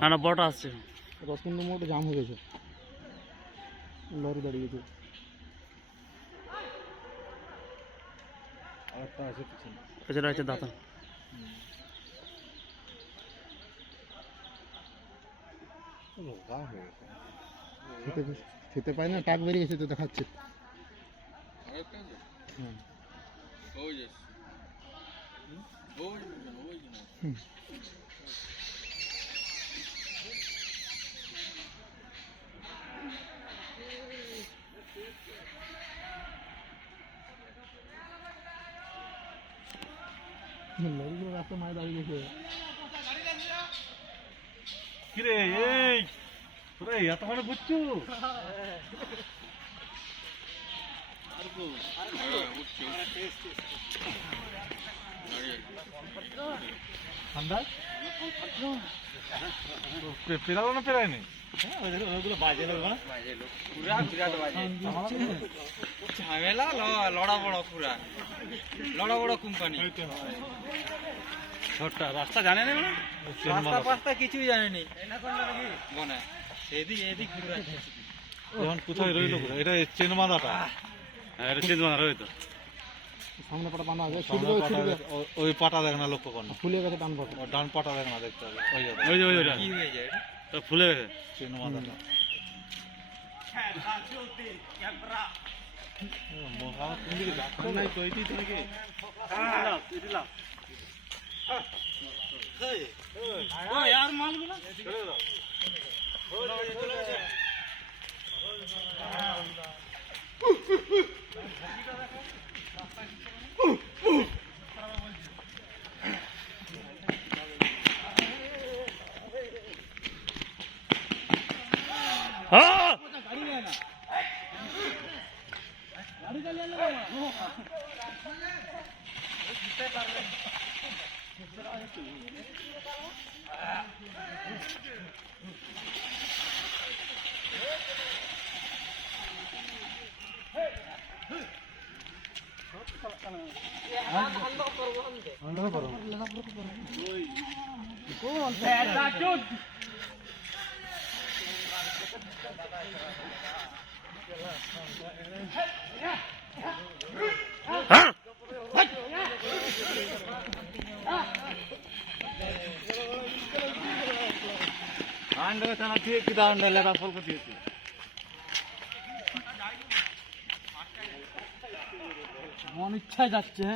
না না বড়টা আসছে। 10-15 মিনিট জাম হয়ে গেছে, লরি দাঁড়িয়ে গেছে। আরেকটা আছে পিছনে, পেছনে আছে দাঁতা। খেতে পায় না, টাক বেরিয়ে গেছে তো দেখাচ্ছে। লরিগুলো রাস্তা মায় দাঁড়িয়ে গেছে। কিরে এই তোরা এত মানে বুঝছো? ঠান্ডা পেরালো না পেরায়নি? ঝামেলা লড়া বড় পুরা লড়া বড় কোম্পানি। রাস্তা জানে না, রাস্তা পাস্তা কিছুই জানেনি। মনে এদিক এদিক এখন কোথায় রইলো? এটা চেন বাঁধাটা, এটা চেঞ্জ বানা রয়েছে। সামনে পাটা বাঁধা আছে, ওই পাটা দেখ না, লক্ষ্য কর না, ফুলে গেছে ডান পাটা। ডান পাটা দেখ না, দেখতে হবে ওই যে ওইটা কি হয়ে যায় তো ফুলে গেছে চেন বাঁধাটা। यार मालूम ना हाँ মন ইচ্ছায় যাচ্ছে।